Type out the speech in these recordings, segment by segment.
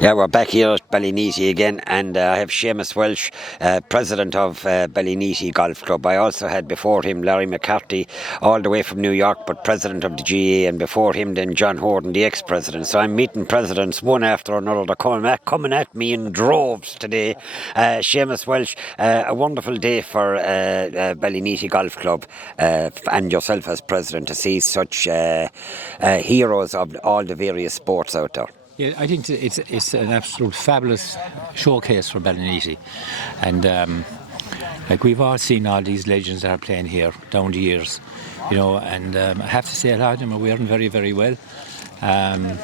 Yeah, we're back here at Ballyneety again, and I have Seamus Walsh, president of Ballyneety Golf Club. I also had before him Larry McCarthy, all the way from New York, but president of the GA, and before him then John Horton, the ex-president. So I'm meeting presidents one after another. They're coming at me in droves today. Seamus Walsh, a wonderful day for Ballyneety Golf Club and yourself as president to see such heroes of all the various sports out there. Yeah, I think it's an absolute fabulous showcase for Ballyneety, and like we've all seen all these legends that are playing here down the years, you know, and I have to say a lot of them are wearing very, very well, and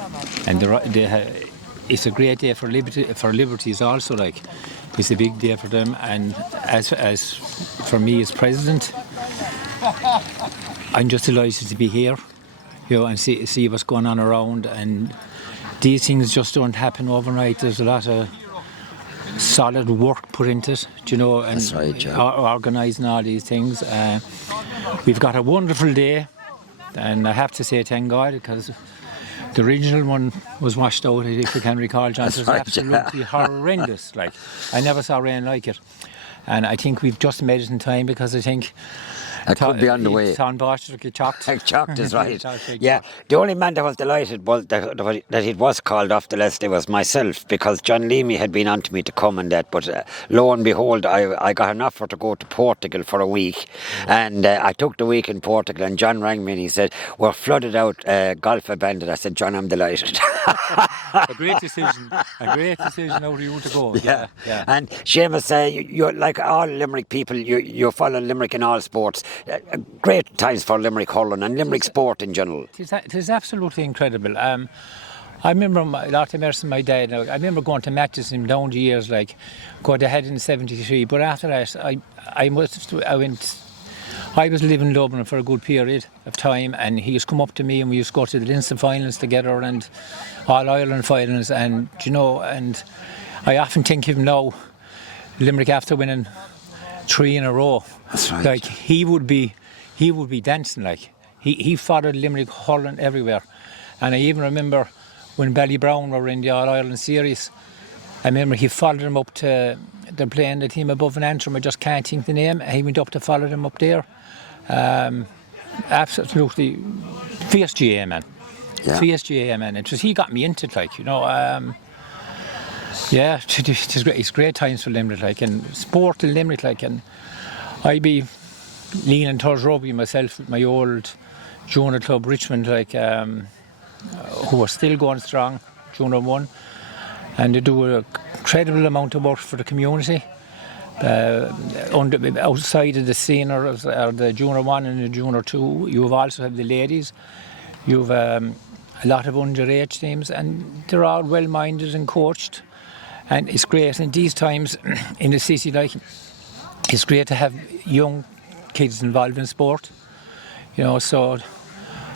it's a great day for Liberties also. Like, it's a big day for them, and as for me as president, I'm just delighted to be here, you know, and see what's going on around. And these things just don't happen overnight. There's a lot of solid work put into it, you know, and that's right, yeah. Organising all these things. We've got a wonderful day, and I have to say thank God, because the original one was washed out, if you can recall, John. It was right, absolutely horrendous. Like, I never saw rain like it. And I think we've just made it in time, because I think it could be on the way. Sean Bosch will get chopped. Chopped is right. Yeah, the only man that was delighted was that it was called off the list. It was myself, because Johnny Looby had been on to me to come and that, but lo and behold, I got an offer to go to Portugal for a week, and I took the week in Portugal, and John rang me and he said, "We're flooded out, golf abandoned." I said, "John, I'm delighted." A great decision over you to go. Yeah. And Seamus, you're like all Limerick people, you follow Limerick in all sports. Great times for Limerick hurling and Limerick sport in general. It is absolutely incredible. I remember a lot of years my dad. I remember going to matches in down the years, like going ahead in '73. But after that, I was living in Dublin for a good period of time, and he used to come up to me, and we used to go to the Leinster finals together and All Ireland finals, and you know, and I often think of him now, Limerick after winning 3 in a row. That's right. Like, he would be dancing. Like, he followed Limerick hurling everywhere. And I even remember when Ballybrown were in the All Ireland series, I remember he followed them up to, they're playing the team above in Antrim, I just can't think the name. He went up to follow them up there. Absolutely fierce GA man. Yeah. Fierce GA man. He got me into it, like, you know. Yeah, it's great. It's great times for Limerick, like, and sport in Limerick, like, and I be leaning towards rugby myself with my old junior club Richmond, like, who are still going strong, Junior 1, and they do an incredible amount of work for the community. Outside of the seniors, or the Junior 1 and the Junior 2, you also have the ladies. You've a lot of underage teams, and they're all well-minded and coached. And it's great in these times in the city, like, it's great to have young kids involved in sport, you know, so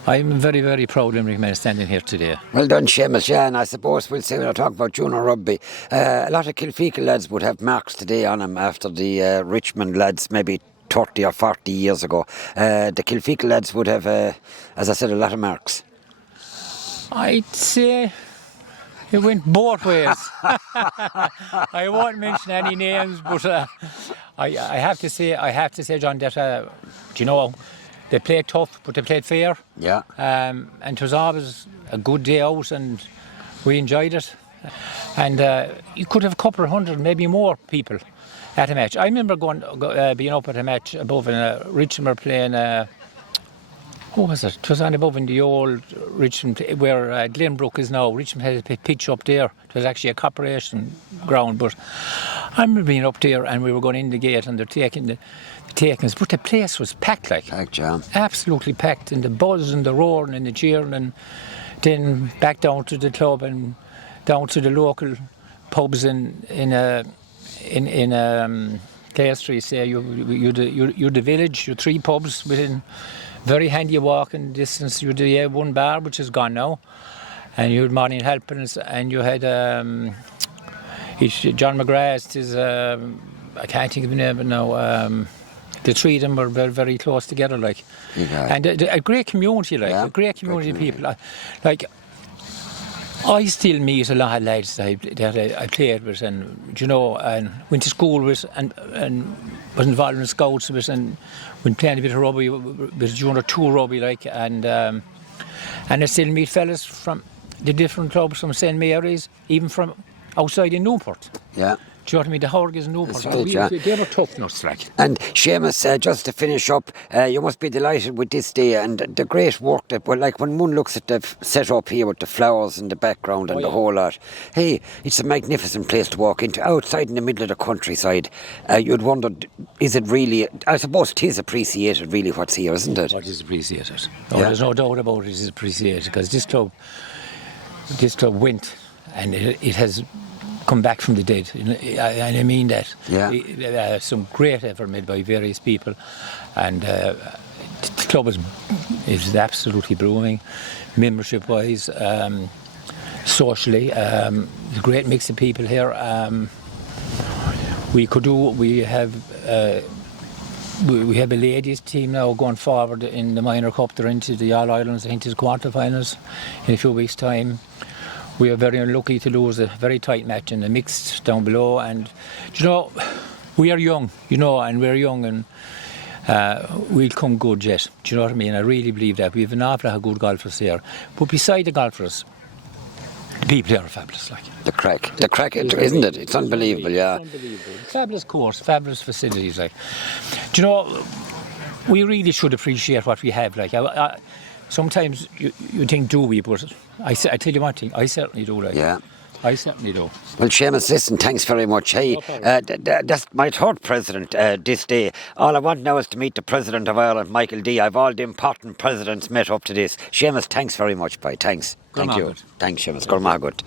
I'm very, very proud Limerick man standing here today. Well done, Seamus. Yeah, and I suppose we'll say when I talk about junior rugby, a lot of Kilfeacle lads would have marks today on them after the Richmond lads, maybe 30 or 40 years ago. The Kilfeacle lads would have, as I said, a lot of marks. I'd say it went both ways. I won't mention any names, but I have to say, John, that do you know, they played tough, but they played fair. Yeah. And it was always a good day out, and we enjoyed it. And you could have a couple of hundred, maybe more people at a match. I remember being up at a match above in Richmond were playing. What was it? It was on above in the old Richmond, where Glenbrook is now. Richmond had a pitch up there. It was actually a corporation ground, but I remember being up there, and we were going in the gate, and they're taking the takings. But the place was packed, like. Packed, yeah. Absolutely packed, and the buzz and the roaring and the cheering, and then back down to the club and down to the local pubs in Clare Street. Say you're the village. You're 3 pubs within very handy walking distance. You had the one bar, which is gone now, and you had Morning Helpings, and you had John McGrath's. I can't think of the name now. The 3 of them were very, very close together, like, and a great community, like, a great community of people, like. I still meet a lot of lads that I played with, and you know, and went to school with, and was involved in scouts with, and went playing a bit of rugby, with junior tour rugby, like, and I still meet fellas from the different clubs from St Mary's, even from outside in Newport. Yeah. Do you know what I mean? The Horgans in Newport. That's right, yeah. They were tough nuts, like. And Seamus, just to finish up, you must be delighted with this day and the great work that, well, like when one looks at the setup here with the flowers in the background and the whole lot, hey, it's a magnificent place to walk into, outside in the middle of the countryside. You'd wonder, is it really, I suppose it is appreciated really what's here, isn't it? What is appreciated? Oh, there's no doubt about it is appreciated, because this club went, and it has come back from the dead, and I mean that. Yeah. Some great effort made by various people, and the club is absolutely booming, membership-wise, socially. A great mix of people here. We have a ladies team now going forward in the minor cup. They're into the All Irelands, into the quarterfinals in a few weeks' time. We are very unlucky to lose a very tight match in the mixed down below, and you know, we are young, you know, and we're young, and we'll come good yet. Do you know what I mean? I really believe that. We have an awful lot of good golfers here, but beside the golfers, the people here are fabulous. Like The crack, isn't it? It's unbelievable, yeah. It's unbelievable. Fabulous course, fabulous facilities. Like, do you know, we really should appreciate what we have. Like, sometimes you think, do we? But I tell you one thing, I certainly do. Like, Yeah. I certainly do. Well, Seamus, listen, thanks very much. Hey, that's my third president this day. All I want now is to meet the President of Ireland, Michael D. I've all the important presidents met up to this. Seamus, thanks very much, bye. Thanks. Thank you. Thanks, Seamus. Gormagut.